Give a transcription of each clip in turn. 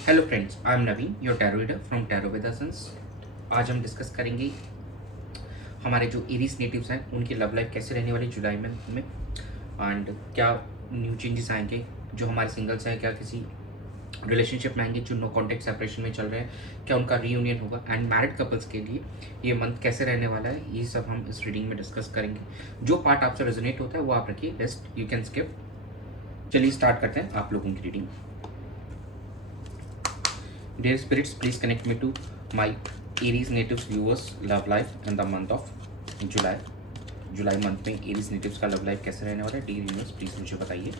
Hello friends, I am Naveen, your tarot reader from tarot वेदासंस। आज हम डिस्कस करेंगे हमारे जो एरीज नेटिव्स हैं उनकी लव लाइफ कैसे रहने वाली जुलाई मंथ में एंड क्या न्यू चेंजेस आएंगे। जो हमारे सिंगल्स हैं क्या किसी रिलेशनशिप में आएंगे, जो नो कॉन्टेक्ट सेपरेशन में चल रहे हैं क्या उनका रीयूनियन होगा, एंड मैरिड कपल्स के लिए ये मंथ कैसे रहने वाला है, ये सब हम इस रीडिंग में डिस्कस करेंगे। जो पार्ट आपसे रेजोनेट होता है वो आप रखिए, रेस्ट यू कैन स्किप। चलिए स्टार्ट करते हैं आप लोगों की reading. Dear spirits, please connect me to my Aries natives viewers love life in the month of July। July month में एरीज नेटिव्स का लव लाइफ कैसे रहने वाला है, डियर यूनिवर्स प्लीज मुझे बताइए।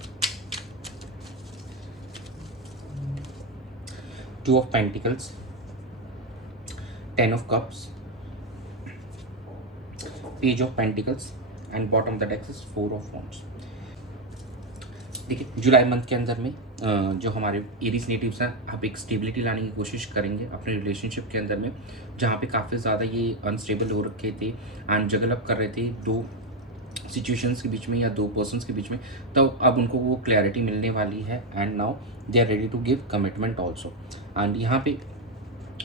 Two of pentacles, 10 of cups, page of pentacles and bottom the deck is 4 of wands। देखिए जुलाई month के अंदर में जो हमारे एरीज नेटिव्स हैं आप एक स्टेबिलिटी लाने की कोशिश करेंगे अपने रिलेशनशिप के अंदर में, जहाँ पे काफ़ी ज़्यादा ये अनस्टेबल हो रखे थे एंड जगल अप कर रहे थे दो सिचुएशंस के बीच में या दो पर्सन्स के बीच में। तो अब उनको वो क्लैरिटी मिलने वाली है and now they are ready to give commitment also. And यहाँ पे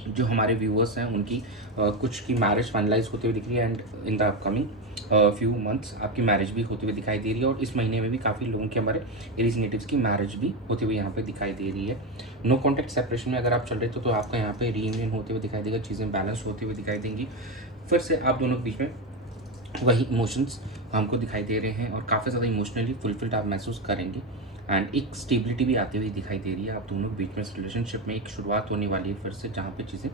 जो हमारे व्यूअर्स हैं उनकी कुछ की मैरिज फाइनलाइज होते हुए दिख रही है and in the upcoming few months आपकी मैरिज भी होती हुई दिखाई दे रही है। और इस महीने में भी काफ़ी लोगों के हमारे एरीज नेटिव्स की मैरिज भी होती हुई यहाँ पे दिखाई दे रही है। नो कॉन्टैक्ट सेपरेशन में अगर आप चल रहे थे तो आपका यहाँ पे रीयूनियन होते हुए दिखाई देगा, चीज़ें बैलेंस होती हुई दिखाई देंगी। फिर से आप दोनों के बीच में वही इमोशंस हमको दिखाई दे रहे हैं और काफ़ी ज़्यादा इमोशनली फुलफिल्ड आप महसूस करेंगे एंड एक स्टेबिलिटी भी आती हुई दिखाई दे रही है। आप दोनों के बीच में इस रिलेशनशिप में एक शुरुआत होने वाली है फिर से, जहाँ पे चीज़ें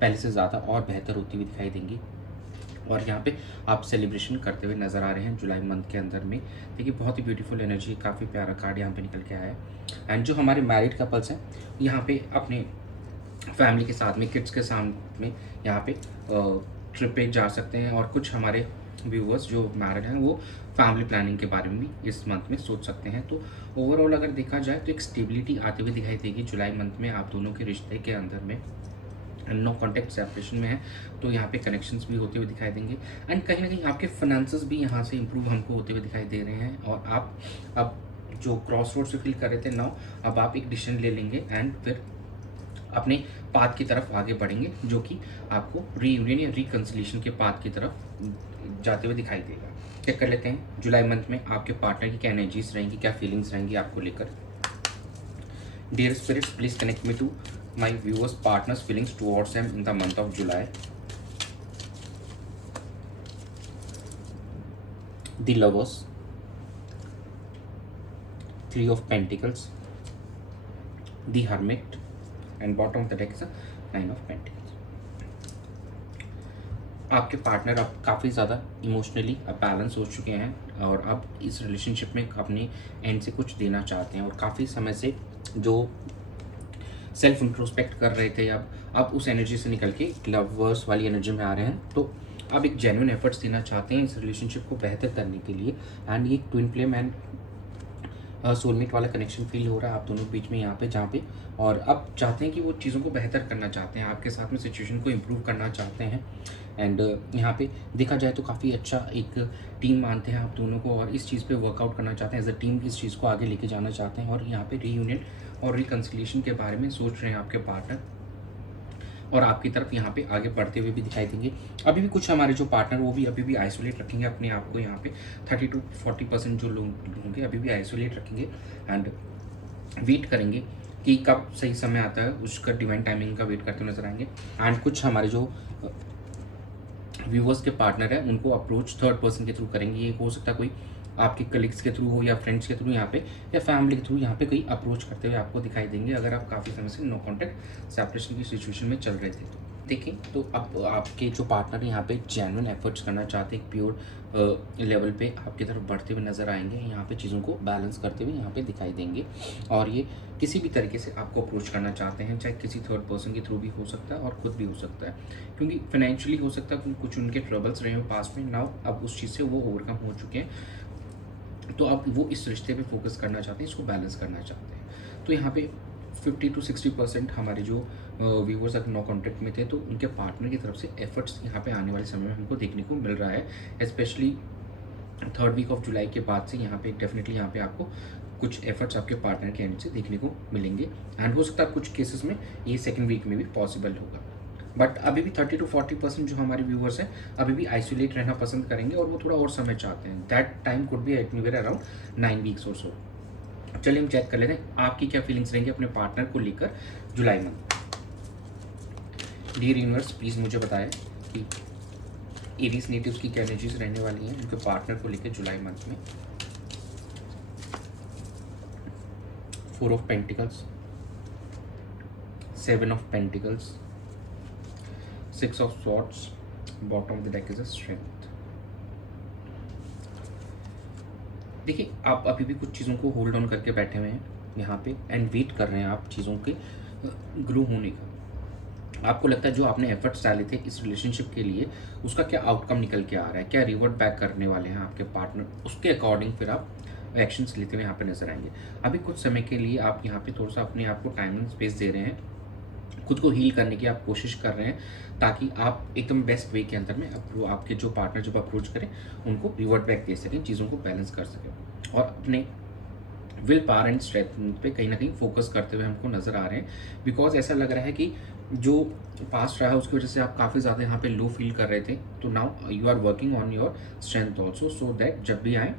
पहले से ज़्यादा और बेहतर होती हुई दिखाई देंगी। और यहाँ पे आप सेलिब्रेशन करते हुए नज़र आ रहे हैं जुलाई मंथ के अंदर में। देखिए बहुत ही ब्यूटीफुल एनर्जी, काफ़ी प्यारा कार्ड यहाँ पे निकल के आया है। एंड जो हमारे मैरिड कपल्स हैं यहाँ पे अपने फैमिली के साथ में, किड्स के साथ में यहाँ पे ट्रिप पे जा सकते हैं। और कुछ हमारे व्यूअर्स जो मैरिड हैं वो फैमिली प्लानिंग के बारे में भी इस मंथ में सोच सकते हैं। तो ओवरऑल अगर देखा जाए तो एक स्टेबिलिटी आती हुई दिखाई देगी जुलाई मंथ में आप दोनों के रिश्ते के अंदर में। नो कॉन्टैक्ट सेपरेशन में है तो यहाँ पे कनेक्शंस भी होते हुए दिखाई देंगे एंड कहीं ना कहीं आपके फाइनेंसेस भी यहाँ से इम्प्रूव हमको होते हुए दिखाई दे रहे हैं। और आप अब जो क्रॉस रोड से फील कर रहे थे नाउ अब आप एक डिसीजन ले लेंगे एंड फिर अपने पाथ की तरफ आगे बढ़ेंगे, जो कि आपको रीयूनियन या रिकन्सिलिएशन के पाथ की तरफ जाते हुए दिखाई देगा। चेक कर लेते हैं जुलाई मंथ में आपके पार्टनर की क्या एनर्जीज रहेंगी, क्या फीलिंग्स रहेंगी आपको लेकर। Dear spirits please connect me to my viewers partners feelings towards them in the month of July. The lovers, 3 of Pentacles, the Hermit, and bottom of the deck is a 9 of Pentacles। आपके partner अब काफ़ी ज़्यादा emotionally balance हो चुके हैं और अब इस रिलेशनशिप में अपने एंड से कुछ देना चाहते हैं। और काफ़ी समय से जो सेल्फ इंट्रोस्पेक्ट कर रहे थे अब उस एनर्जी से निकल के लवर्स वाली एनर्जी में आ रहे हैं। तो अब एक जेन्युइन एफर्ट्स देना चाहते हैं इस रिलेशनशिप को बेहतर करने के लिए। एंड ये ट्विन फ्लेम एंड सोलमेट वाला कनेक्शन फील हो रहा है आप दोनों के बीच में यहाँ पे, जहाँ पे और अब चाहते हैं कि वो चीज़ों को बेहतर करना चाहते हैं, आपके साथ में सिचुएशन को इम्प्रूव करना चाहते हैं। एंड यहाँ पे देखा जाए तो काफ़ी अच्छा एक टीम मानते हैं आप दोनों को और इस चीज़ पे वर्कआउट करना चाहते हैं, एज अ टीम इस चीज़ को आगे लेके जाना चाहते हैं। और यहाँ पे रीयूनियन और रिकन्सिलिएशन के बारे में सोच रहे हैं आपके पार्टनर और आपकी तरफ यहाँ पे आगे बढ़ते हुए भी दिखाई देंगे। अभी भी कुछ हमारे जो पार्टनर वो भी अभी भी आइसोलेट रखेंगे अपने आप को, यहाँ पे 30 to 40% जो लोग होंगे अभी भी आइसोलेट रखेंगे एंड वेट करेंगे कि कब सही समय आता है, उसका डिवाइन टाइमिंग का वेट करते हुए नजर आएंगे। एंड कुछ हमारे जो व्यूवर्स के पार्टनर है उनको अप्रोच थर्ड पर्सन के थ्रू करेंगे। ये हो सकता है कोई आपके कलीग्स के थ्रू हो या फ्रेंड्स के थ्रू यहाँ पे या फैमिली के थ्रू यहाँ पे कोई अप्रोच करते हुए आपको दिखाई देंगे, अगर आप काफ़ी समय से नो कॉन्टैक्ट सेपरेशन की सिचुएशन में चल रहे थे तो। देखें तो अब आपके जो पार्टनर यहाँ पे जेन्युइन एफर्ट्स करना चाहते हैं, एक प्योर लेवल पे आपकी तरफ बढ़ते हुए नजर आएंगे, यहाँ पे चीज़ों को बैलेंस करते हुए यहाँ पे दिखाई देंगे। और ये किसी भी तरीके से आपको अप्रोच करना चाहते हैं, चाहे किसी थर्ड पर्सन के थ्रू भी हो सकता है और खुद भी हो सकता है, क्योंकि फाइनेंशियली हो सकता है कि कुछ उनके ट्रबल्स रहे हो पास्ट में, नाउ अब उस चीज़ से वो ओवरकम हो चुके हैं। तो अब वो इस रिश्ते पे फोकस करना चाहते हैं, इसको बैलेंस करना चाहते हैं। तो यहाँ पे 50 to 60% हमारे जो व्यूवर्स अगर नो कॉन्टैक्ट में थे तो उनके पार्टनर की तरफ से एफर्ट्स यहाँ पे आने वाले समय में हमको देखने को मिल रहा है। Specially 3rd week of July के बाद से यहाँ पे डेफिनेटली यहाँ पे आपको कुछ एफर्ट्स आपके पार्टनर के एंड से देखने को मिलेंगे एंड हो सकता है कुछ केसेस में ये सेकेंड वीक में भी पॉसिबल होगा। बट अभी भी 30 to 40% जो हमारे व्यूअर्स हैं अभी भी आइसोलेट रहना पसंद करेंगे और वो थोड़ा और समय चाहते हैं। That time could be anywhere around 9 weeks और सो। चलिए हम चेक कर लेते हैं आपकी क्या फीलिंग्स रहेंगी अपने पार्टनर को लेकर जुलाई मंथ। डियर यूनिवर्स प्लीज़ मुझे बताएं कि एरीज नेटिव्स की क्या एनर्जीज रहने वाली हैं उनके पार्टनर को लेकर जुलाई मंथ में। 4 of Pentacles, 7 of Pentacles, 6 of Swords, bottom of the deck is a Strength। देखिए आप अभी भी कुछ चीज़ों को होल्ड ऑन करके बैठे हुए हैं यहाँ पे एंड वेट कर रहे हैं आप चीज़ों के ग्रो होने का। आपको लगता है जो आपने एफर्ट्स डाले थे इस रिलेशनशिप के लिए उसका क्या आउटकम निकल के आ रहा है, क्या रिवर्ट बैक करने वाले हैं आपके पार्टनर, उसके अकॉर्डिंग फिर आप एक्शंस लेते हुए यहाँ पे नजर आएंगे। अभी कुछ समय के लिए आप यहाँ पे थोड़ा सा अपने आप को टाइम एंड स्पेस दे रहे हैं, खुद को हील करने की आप कोशिश कर रहे हैं ताकि आप एकदम बेस्ट वे के अंदर में आपके जो पार्टनर जब अप्रोच करें उनको रिवर्ट बैक दे सकें, चीज़ों को बैलेंस कर सकें और अपने विल पावर एंड स्ट्रेंथ पे कहीं ना कहीं फोकस करते हुए हमको नज़र आ रहे हैं। बिकॉज ऐसा लग रहा है कि जो पास्ट रहा है उसकी वजह से आप काफ़ी ज़्यादा यहाँ पे लो फील कर रहे थे, तो now you are working on your strength also so that जब भी आए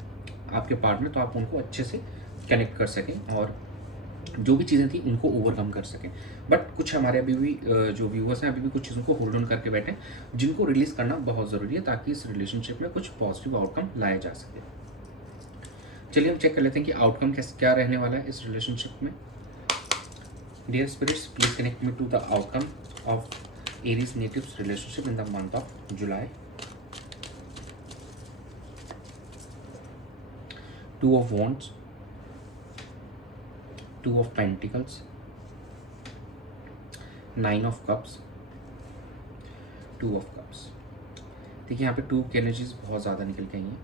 आपके पार्टनर तो आप उनको अच्छे से कनेक्ट कर सकें और जो भी चीज़ें थी उनको ओवरकम कर सकें। बट कुछ हमारे अभी भी जो व्यूअर्स हैं अभी भी कुछ चीज़ों को होल्ड ऑन करके बैठे हैं जिनको रिलीज़ करना बहुत ज़रूरी है ताकि इस रिलेशनशिप में कुछ पॉजिटिव आउटकम लाया जा सके। चलिए हम चेक कर लेते हैं कि आउटकम क्या रहने वाला है इस रिलेशनशिप में। Dear spirits please connect me to the outcome of Aries natives relationship in the month of July. 2 of Wands, 2 of Pentacles, 9 of Cups, 2 of Cups। देखिए यहाँ पे 2 की एनर्जीज बहुत ज़्यादा निकल के आई हैं।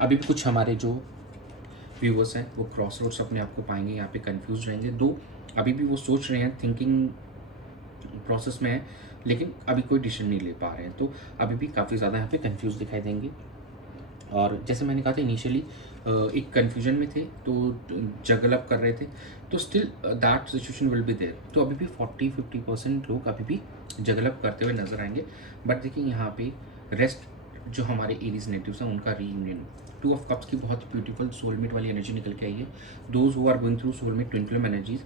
अभी भी कुछ हमारे जो व्यूवर्स हैं वो क्रॉस रोड्स अपने आप को पाएंगे, यहाँ पे कंफ्यूज रहेंगे। दो अभी भी वो सोच रहे हैं, थिंकिंग प्रोसेस में है, लेकिन अभी कोई डिसीजन नहीं ले पा रहे हैं, तो अभी भी काफ़ी ज़्यादा यहाँ पे कंफ्यूज दिखाई देंगे। और जैसे मैंने कहा था इनिशियली एक कन्फ्यूजन में थे तो जगल अप कर रहे थे, तो still that situation will be there. तो अभी भी 40-50% लोग अभी भी जगल अप करते हुए नजर आएंगे। बट देखिए यहाँ पे रेस्ट जो हमारे एरीज नेटिव्स हैं उनका रीयूनियन, 2 of Cups की बहुत ब्यूटीफुल सोलमेट वाली एनर्जी निकल के आई है। Those who are going through soulmate twin flame energies,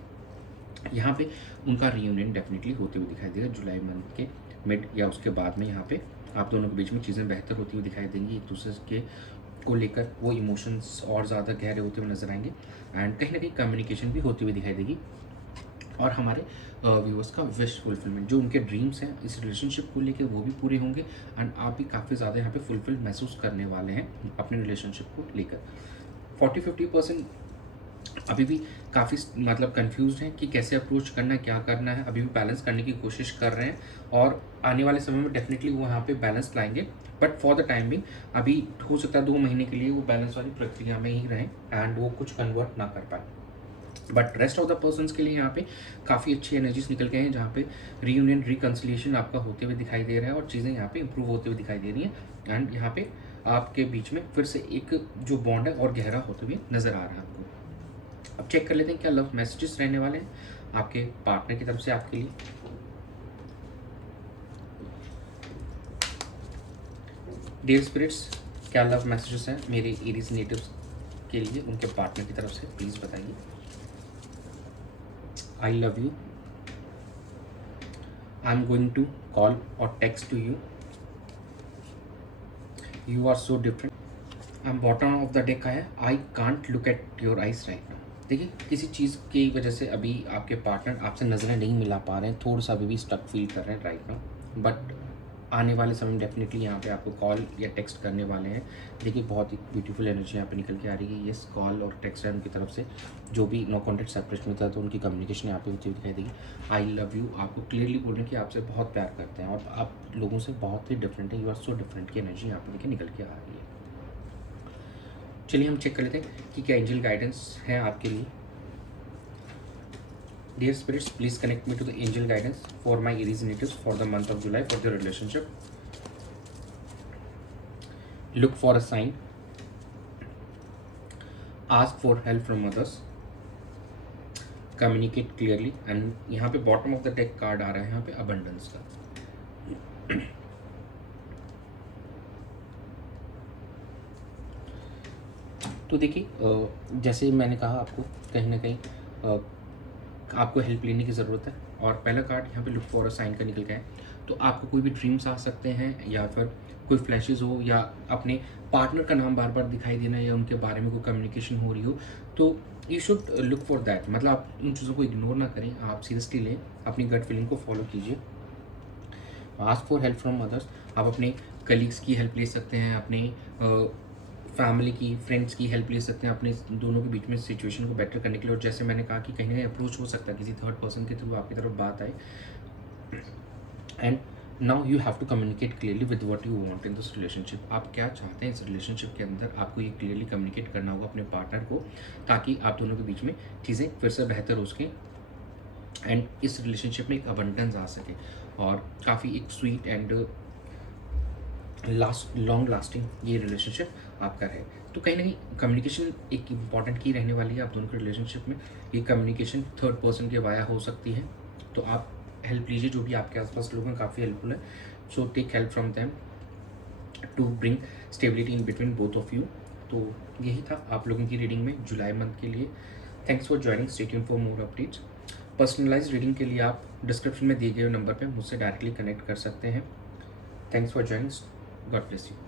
यहाँ पे उनका रीयूनियन डेफिनेटली होते हुए दिखाई देगा जुलाई मंथ के मिड या उसके बाद में। यहाँ पे आप दोनों के बीच में चीज़ें बेहतर होती हुई दिखाई देंगी, एक दूसरे के को लेकर वो इमोशंस और ज़्यादा गहरे होते हुए नजर आएंगे एंड कहीं ना कहीं कम्युनिकेशन भी होती हुई दिखाई देगी। और हमारे व्यूअर्स का विश फुलफिलमेंट, जो उनके ड्रीम्स हैं इस रिलेशनशिप को लेकर वो भी पूरे होंगे एंड आप भी काफ़ी ज़्यादा यहाँ पे फुलफिल महसूस करने वाले हैं अपने रिलेशनशिप को लेकर। 40-50% अभी भी काफ़ी मतलब कंफ्यूज हैं कि कैसे अप्रोच करना है, क्या करना है, अभी भी बैलेंस करने की कोशिश कर रहे हैं और आने वाले समय में डेफिनेटली वो यहाँ पे बैलेंस लाएंगे। But for the time being अभी हो सकता है 2 महीने के लिए वो बैलेंस वाली प्रक्रिया में ही रहें एंड वो कुछ कन्वर्ट ना कर पाए। But rest of the persons के लिए यहाँ पे काफ़ी अच्छी एनर्जीज निकल गए हैं, जहाँ पे रीयूनियन रिकन्सिलिएशन आपका होते हुए दिखाई दे रहा है और चीज़ें यहाँ पे इंप्रूव होते हुए दिखाई दे रही हैं एंड यहाँ पे आपके बीच में फिर से एक जो बॉन्ड है और गहरा होते हुए नज़र आ रहा है आपको। अब चेक कर लेते हैं क्या लव मैसेजेस रहने वाले हैं आपके पार्टनर की तरफ से आपके लिए। डियर स्पिरिट्स क्या लव मैसेजेस हैं मेरे एरीज नेटिव्स के लिए उनके पार्टनर की तरफ से, प्लीज बताइए। I love you, I am going to call और text to you, you are so different, I am bottom of the deck है, I can't look at your eyes right now. देखिए किसी चीज़ की वजह से अभी आपके पार्टनर आपसे नज़रें नहीं मिला पा रहे हैं, थोड़ा सा अभी भी स्टक फील कर रहे हैं राइट नाउ, बट आने वाले समय में डेफिनेटली यहाँ पे आपको कॉल या टेक्स्ट करने वाले हैं। देखिए बहुत ही ब्यूटीफुल एनर्जी यहाँ पे निकल के आ रही है। ये कॉल और टेक्स्ट है उनकी तरफ से, जो भी नो कॉन्टेक्ट सेपरेशन में था तो उनकी कम्युनिकेशन यहाँ पे होती हुई दिखाई देगी। आई लव यू आपको क्लियरली बोल रहे हैं कि आपसे बहुत प्यार करते हैं और आप लोगों से बहुत ही डिफरेंट है, यू आर सो डिफरेंट की एनर्जी यहाँ पे देखिए निकल के आ रही है। चलिए हम चेक कर लेते हैं कि क्या एंजल गाइडेंस है आपके लिए। Dear spirits, please connect me to the angel guidance for my Aries natives for the month of July for their relationship. Look for a sign ask for help from others, communicate clearly, and यहाँ पे bottom of the deck card आ रहा है यहाँ पे abundance का। तो देखिए जैसे मैंने कहा आपको कहीं ना कहीं आपको हेल्प लेने की ज़रूरत है, और पहला कार्ड यहाँ पे लुक फॉर अ साइन का निकल गया है। तो आपको कोई भी ड्रीम्स आ सकते हैं, या फिर कोई फ्लैशेस हो, या अपने पार्टनर का नाम बार बार दिखाई देना, या उनके बारे में कोई कम्युनिकेशन हो रही हो, तो you should look for that. मतलब आप इन चीज़ों को इग्नोर ना करें, आप सीरियसली लें, अपनी गट फीलिंग को फॉलो कीजिए। Ask for help from others, आप अपने कलीग्स की हेल्प ले सकते हैं, अपने फैमिली की, फ्रेंड्स की हेल्प ले सकते हैं अपने दोनों के बीच में सिचुएशन को बेटर करने के लिए। और जैसे मैंने कहा कि कहीं ना कहीं अप्रोच हो सकता है किसी थर्ड पर्सन के थ्रू आपकी तरफ बात आए, and now you have to communicate clearly with what you want in this relationship. आप क्या चाहते हैं इस रिलेशनशिप के अंदर, आपको ये क्लियरली कम्युनिकेट करना होगा अपने पार्टनर को, ताकि आप दोनों के बीच में चीज़ें फिर से बेहतर हो सकें, एंड इस रिलेशनशिप में एक अबंडेंस आ सके, और काफ़ी एक स्वीट एंड लॉन्ग लास्टिंग ये रिलेशनशिप आपका है। तो कहीं ना कहीं कम्युनिकेशन एक इम्पॉर्टेंट की रहने वाली है आप दोनों के रिलेशनशिप में। ये कम्युनिकेशन थर्ड पर्सन के वाया हो सकती है, तो आप हेल्प लीजिए, जो भी आपके आसपास लोग हैं काफ़ी हेल्पफुल है, so take help from them to bring stability in between both of you. तो यही था आप लोगों की रीडिंग में जुलाई मंथ के लिए। Thanks for joining, stay tuned for more updates. Personalise reading के लिए आप डिस्क्रिप्शन में दिए गए नंबर पर मुझसे डायरेक्टली कनेक्ट कर सकते हैं। Thanks for joining, God bless you.